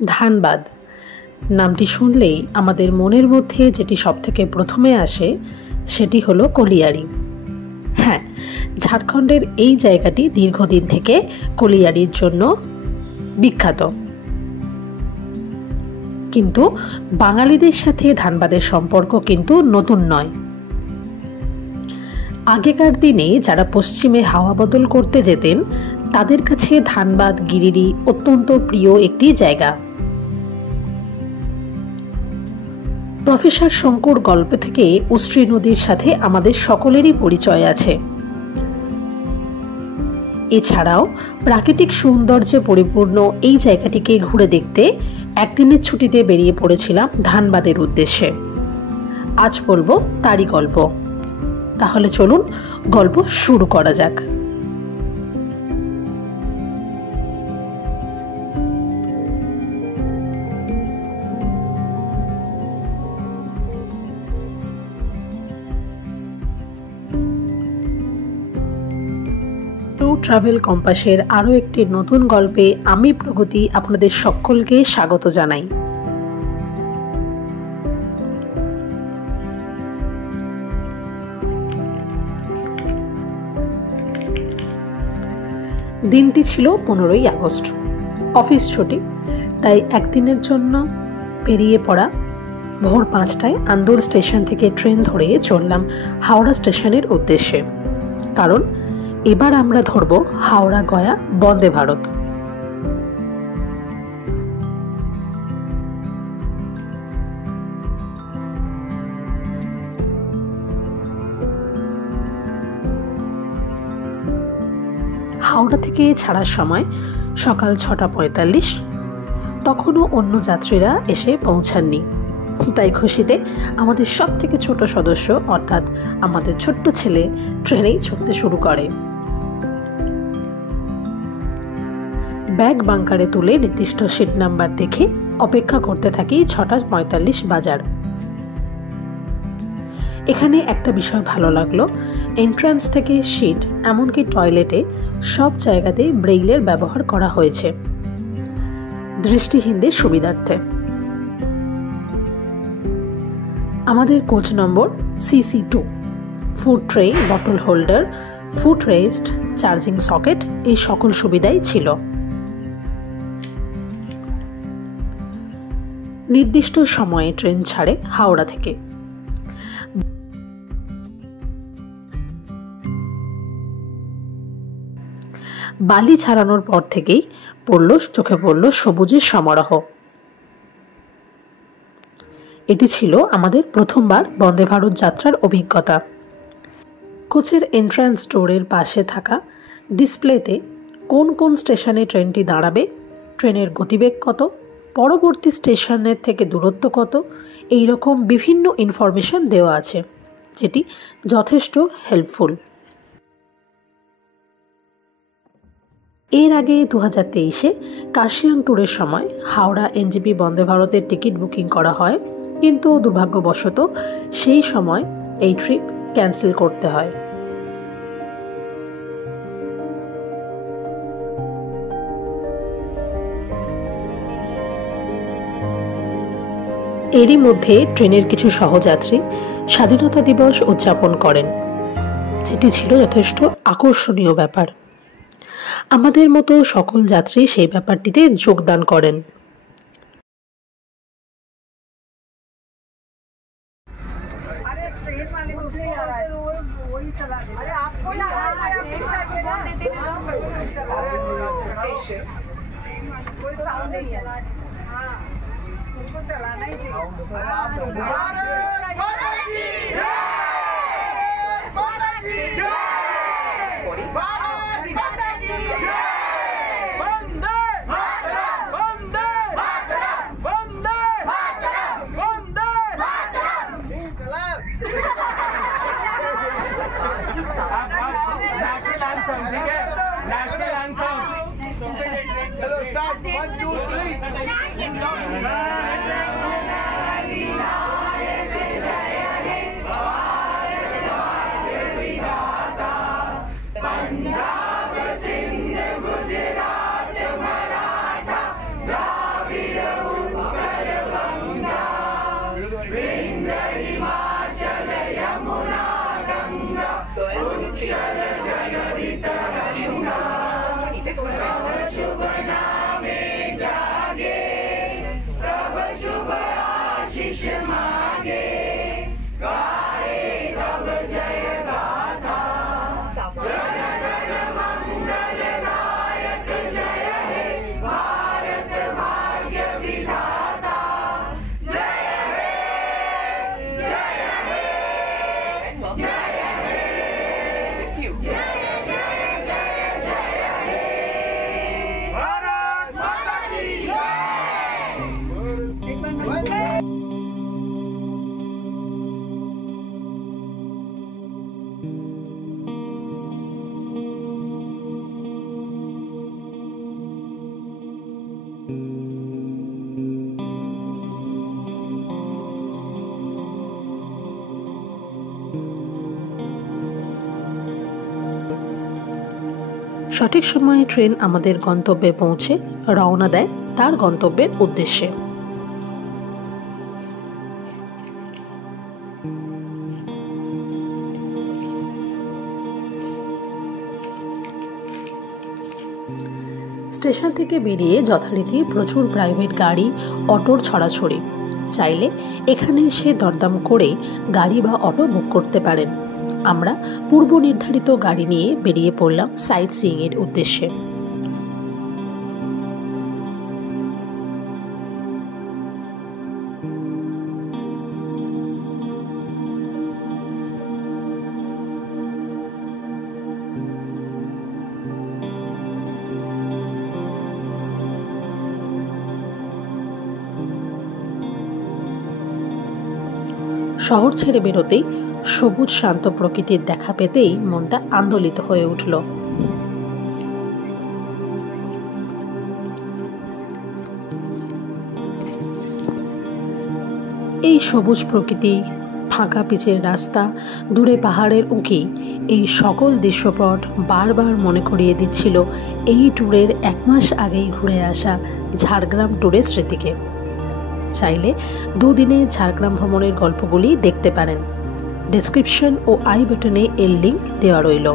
ধানবাদ নামটি শুনলেই আমাদের মনের মধ্যে যেটি সবথেকে প্রথমে আসে সেটি হলো কলিয়ারি। হ্যাঁ, ঝাড়খণ্ডের এই জায়গাটি দীর্ঘদিন থেকে কলিয়ারির জন্য বিখ্যাত। কিন্তু বাঙালিদের সাথে ধানবাদের সম্পর্ক কিন্তু নতুন নয়। আগেকার দিনে যারা পশ্চিমে হাওয়া বদল করতে যেতেন তাদের কাছে ধানবাদ গিরিডি অত্যন্ত প্রিয় একটি জায়গা। প্রফেসর শঙ্কুর গল্প থেকে উষ্ট্রী নদীর সাথে আমাদের সকলেরই পরিচয় আছে। এছাড়াও প্রাকৃতিক সৌন্দর্যে পরিপূর্ণ এই জায়গাটিকে ঘুরে দেখতে একদিনের ছুটিতে বেরিয়ে পড়েছিলাম ধানবাদের উদ্দেশ্যে। আজ বলবো তারই গল্প। তাহলে চলুন গল্প শুরু করা যাক। ট্রাভেল কম্পাসের আরও একটি নতুন গল্পে আমি প্রগতি আপনাদের সকলকে স্বাগত জানাই। দিনটি ছিল 15ই আগস্ট। অফিস ছুটি, তাই একদিনের জন্য বেরিয়ে পড়া। ভোর 5টায় আন্দোল স্টেশন থেকে ট্রেন ধরে চললাম হাওড়া স্টেশনের উদ্দেশ্যে, কারণ এবার আমরা ধরব হাওড়া গয়া বন্দে ভারত। হাওড়া থেকে ছাড়ার সময় সকাল 6:45। তখনও অন্য যাত্রীরা এসে পৌঁছাননি, তাই খুশিতে আমাদের সব থেকে ছোট সদস্য অর্থাৎ আমাদের ছোট্ট ছেলে ট্রেনেই চড়তে শুরু করে। ব্যাগ বাঙ্কারে তুলে নির্দিষ্ট সিট নাম্বার দেখে অপেক্ষা করতে থাকি 6:45 বাজার। এখানে একটা বিষয় ভালো লাগলো, এন্ট্রান্স থেকে সিট এমনকি টয়লেটে সব জায়গাতেই ব্রেইলের ব্যবহার করা হয়েছে দৃষ্টিহীনদের সুবিধার্থে। আমাদের কোচ নম্বর CC2। Food tray, bottle holder, foot rest, charging socket এই সকল সুবিধাই ছিল। নির্দিষ্ট সময়ে ট্রেন ছাড়ে হাওড়া থেকে। বালি ছাড়ানোর পর থেকেই চোখে পড়ল সবুজের সমারোহ। এটি ছিল আমাদের প্রথমবার বন্দে ভারত যাত্রার অভিজ্ঞতা। কোচের এন্ট্রান্স ডোরের পাশে থাকা ডিসপ্লেতে কোন কোন স্টেশনে ট্রেনটি দাঁড়াবে, ট্রেনের গতিবেগ কত, পরবর্তী স্টেশনের থেকে দূরত্ব কত, এই রকম বিভিন্ন ইনফরমেশন দেওয়া আছে, যেটি যথেষ্ট হেল্পফুল। এর আগে 2023-এ কার্শিয়াং ট্যুরের সময় হাওড়া NJP বন্দে ভারতের টিকিট বুকিং করা হয়, কিন্তু দুর্ভাগ্যবশত সেই সময় এই ট্রিপ ক্যান্সেল করতে হয়। এরই মধ্যে ট্রেনের কিছু সহযাত্রী স্বাধীনতা দিবস উদযাপন করেন, যেটি ছিল যথেষ্ট আকর্ষণীয় ব্যাপার। আমাদের মতো সকল যাত্রী সেই ব্যাপারটিতে যোগদান করেন। पंजाब सिंध गुजरात मराठा द्राविड़ সঠিক সময়ে ট্রেন আমাদের গন্তব্যে পৌঁছে রওনা দেয় তার গন্তব্যের উদ্দেশ্যে। স্টেশন থেকে বেরিয়ে যথারীতি প্রচুর প্রাইভেট গাড়ি, অটোর ছড়াছড়ি। চাইলে এখানে এসে দরদাম করে গাড়ি বা অটো বুক করতে পারেন। আমরা পূর্ব নির্ধারিত গাড়ি নিয়ে বেরিয়ে পড়লাম সাইট সিইং এর উদ্দেশ্যে। শহর ছেড়ে বেরোতেই সবুজ শান্ত প্রকৃতির দেখা পেতেই মনটা আন্দোলিত হয়ে উঠল। এই সবুজ প্রকৃতি, ফাঁকা পিচের রাস্তা, দূরে পাহাড়ের উঁকি, এই সকল দৃশ্যপট বারবার মনে করিয়ে দিচ্ছিল এই ট্যুরের 1 মাস আগেই ঘুরে আসা ঝাড়গ্রাম ট্যুরের স্মৃতিকে। চাইলে 2 দিনে ঝাড়গ্রাম ভ্রমণের গল্পগুলি দেখতে পারেন। ডেসক্রিপশন ও আই বাটনে এর লিঙ্ক দেওয়া রইল।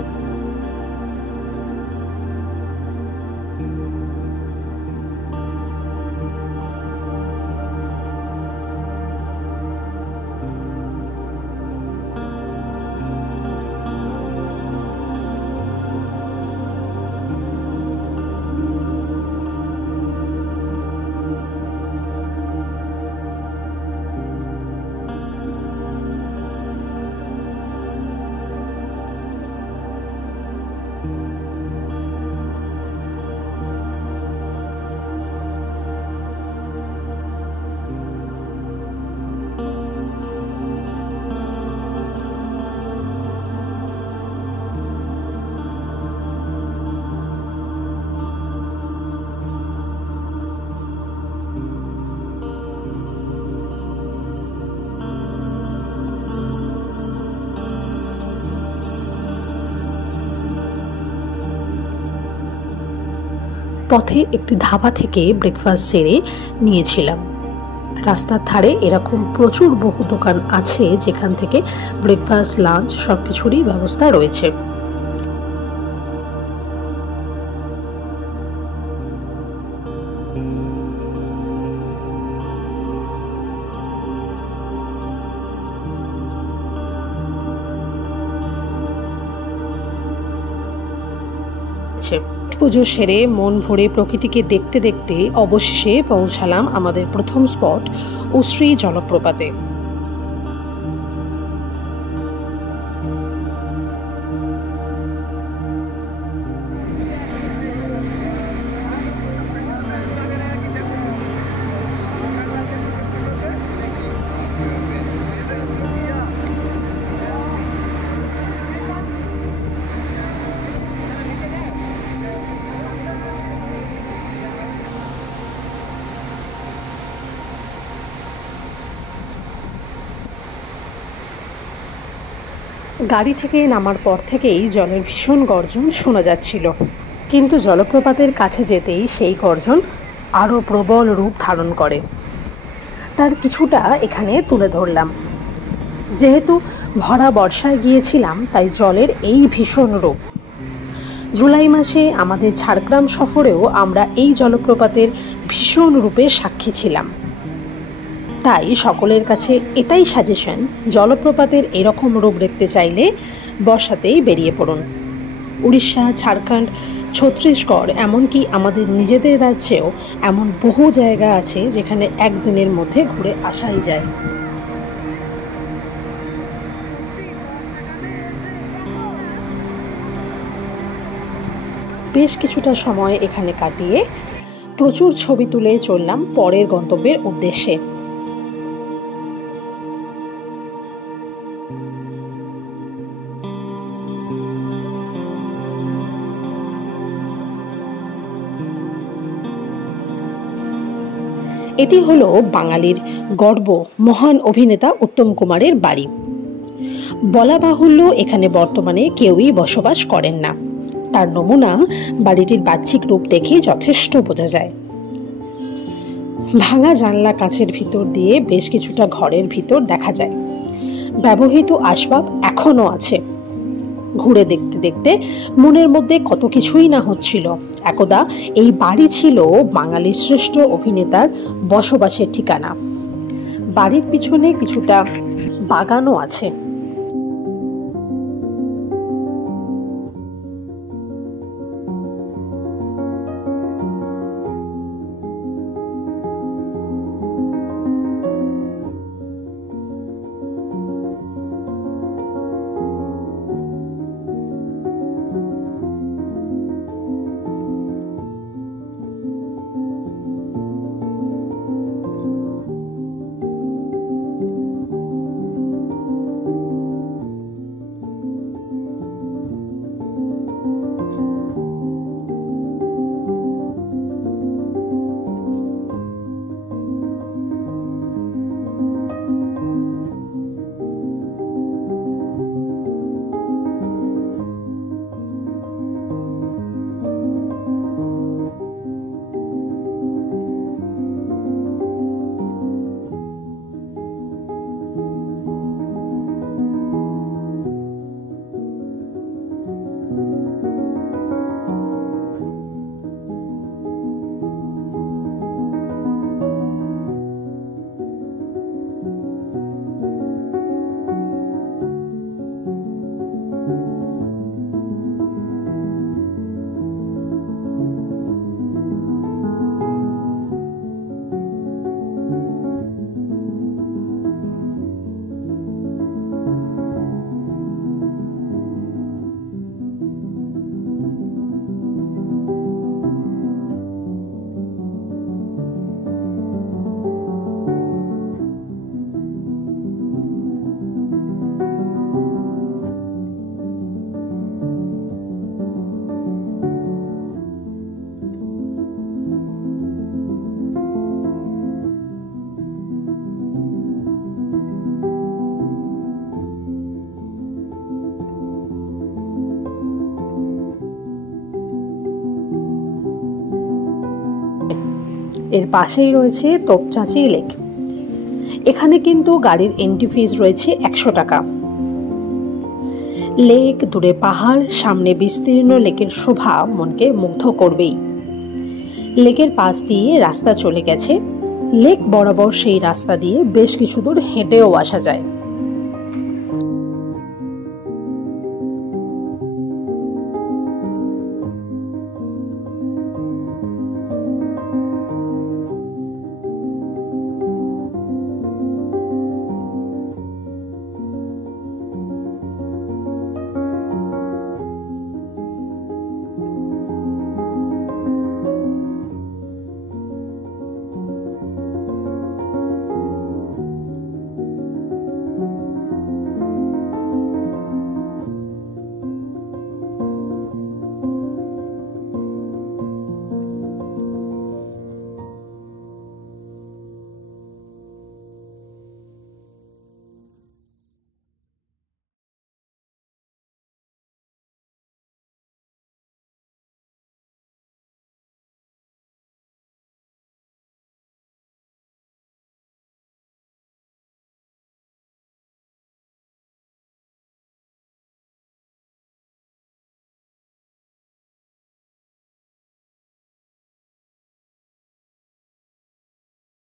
পথে একটি ধাবা থেকে ব্রেকফাস্ট সেরে নিয়েছিলাম। রাস্তার ধারে এরকম প্রচুর বহু দোকান আছে যেখান থেকে ব্রেকফাস্ট, লাঞ্চ সবকিছুরই ব্যবস্থা রয়েছে। পুজো সেরে মন ভরে প্রকৃতিকে দেখতে দেখতে অবশেষে পৌঁছালাম আমাদের প্রথম স্পট উশ্রী জলপ্রপাতে। গাড়ি থেকে নামার পর থেকেই জলের ভীষণ গর্জন শোনা যাচ্ছিল, কিন্তু জলপ্রপাতের কাছে যেতেই সেই গর্জন আরও প্রবল রূপ ধারণ করে। তার কিছুটা এখানে তুলে ধরলাম। যেহেতু ভরা বর্ষায় গিয়েছিলাম তাই জলের এই ভীষণ রূপ। জুলাই মাসে আমাদের ঝাড়গ্রাম সফরেও আমরা এই জলপ্রপাতের ভীষণ রূপের সাক্ষী ছিলাম। তাই সকলের কাছে এটাই সাজেশন, জলপ্রপাতের এরকম রূপ দেখতে চাইলে বর্ষাতেই বেরিয়ে পড়ুন। উড়িষ্যা, ঝাড়খণ্ড, ছত্তিশগড় এমনকি আমাদের নিজেদের রাজ্যেও এমন বহু জায়গা আছে যেখানে একদিনের মধ্যে ঘুরে আসাই যায়। বেশ কিছুটা সময় এখানে কাটিয়ে প্রচুর ছবি তুলে চললাম পরের গন্তব্যের উদ্দেশ্যে। এটি হলো বাঙালির গর্ব মহান অভিনেতা উত্তম কুমারের বাড়ি। বলা বাহুল্য এখানে বর্তমানে কেউই বসবাস করেন না। তার নমুনা বাড়িটির বাহ্যিক রূপ দেখে যথেষ্ট বোঝা যায়। ভাঙা জানলা কাচের ভিতর দিয়ে বেশ কিছুটা ঘরের ভিতর দেখা যায়। ব্যবহৃত আসবাব এখনো আছে। ঘুরে দেখতে দেখতে মনের মধ্যে কত কিছুই না হচ্ছিল। একদা এই বাড়ি ছিল বাঙালির শ্রেষ্ঠ অভিনেতার বসবাসের ঠিকানা। বাড়ির পিছনে কিছুটা বাগানও আছে। এর পাশেই রয়েছে তোপচাঁচি লেক। এখানে কিন্তু গাড়ির এন্ট্রি ফিস রয়েছে 100 টাকা। লেক, দূরে পাহাড়, সামনে বিস্তীর্ণ লেকের শোভা মনকে মুগ্ধ করবেই। লেকের পাশ দিয়ে রাস্তা চলে গেছে। লেক বরাবর সেই রাস্তা দিয়ে বেশ কিছু দূর হেঁটেও আসা যায়।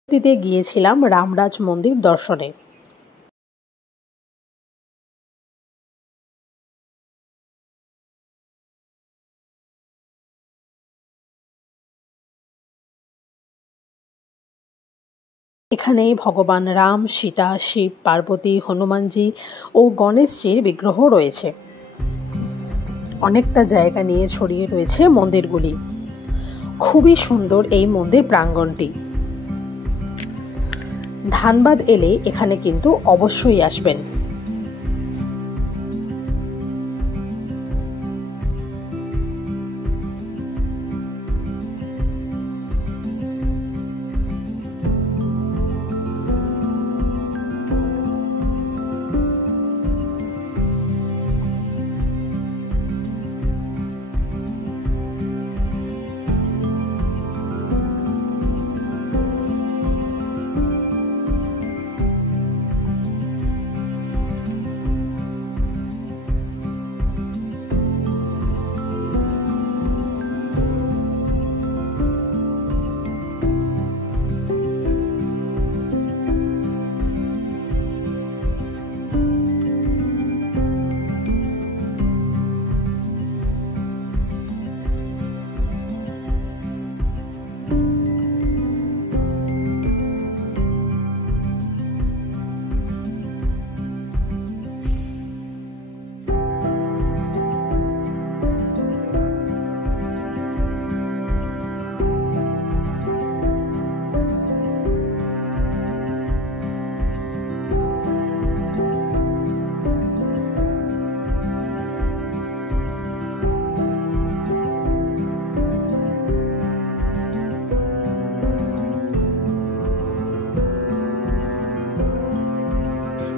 দিতে গিয়েছিলাম রামরাজ মন্দির দর্শনে। এখানে ভগবান রাম, সীতা, শিব, পার্বতী, হনুমানজি ও গণেশজির বিগ্রহ রয়েছে। অনেকটা জায়গা নিয়ে ছড়িয়ে রয়েছে মন্দিরগুলি। খুবই সুন্দর এই মন্দির প্রাঙ্গণটি। ধানবাদ এলে এখানে কিন্তু অবশ্যই আসবেন।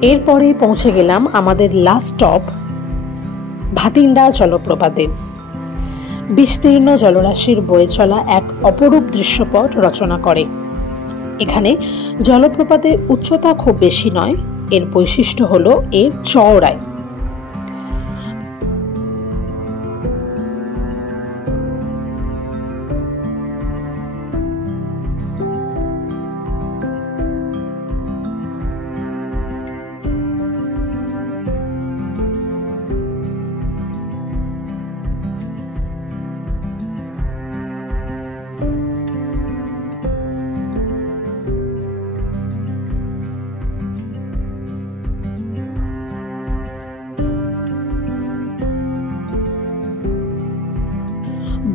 এরপরে পৌঁছে গেলাম আমাদের লাস্ট স্টপ ভাতিন্ডা জলপ্রপাতে। বিস্তীর্ণ জলরাশির বয়ে চলা এক অপরূপ দৃশ্যপট রচনা করে। এখানে জলপ্রপাতের উচ্চতা খুব বেশি নয়, এর বৈশিষ্ট্য হলো এর চওড়ায়।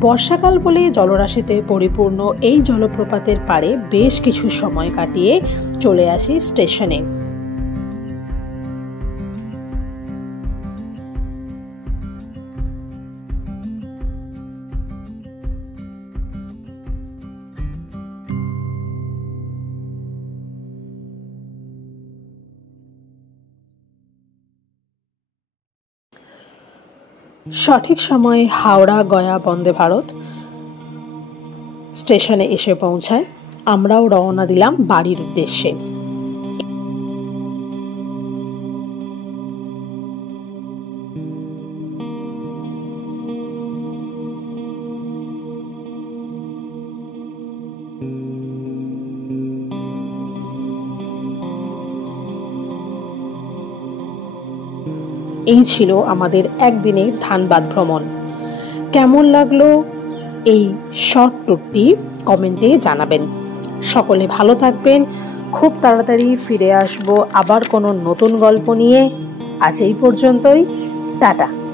বর্ষাকাল বলে জলরাশিতে পরিপূর্ণ এই জলপ্রপাতের পাড়ে বেশ কিছু সময় কাটিয়ে চলে আসি স্টেশনে। সঠিক সময়ে হাওড়া গয়া বন্দে ভারত স্টেশনে এসে পৌঁছায়। আমরাও রওনা দিলাম বাড়ির উদ্দেশ্যে। এই ছিল আমাদের একদিনের ধানবাদ ভ্রমণ। কেমন লাগলো এই শর্ট ট্যুরটি কমেন্টে জানাবেন। সকলে ভালো থাকবেন। খুব তাড়াতাড়ি ফিরে আসবো আবার কোনো নতুন গল্প নিয়ে। আজ এই পর্যন্তই, টাটা।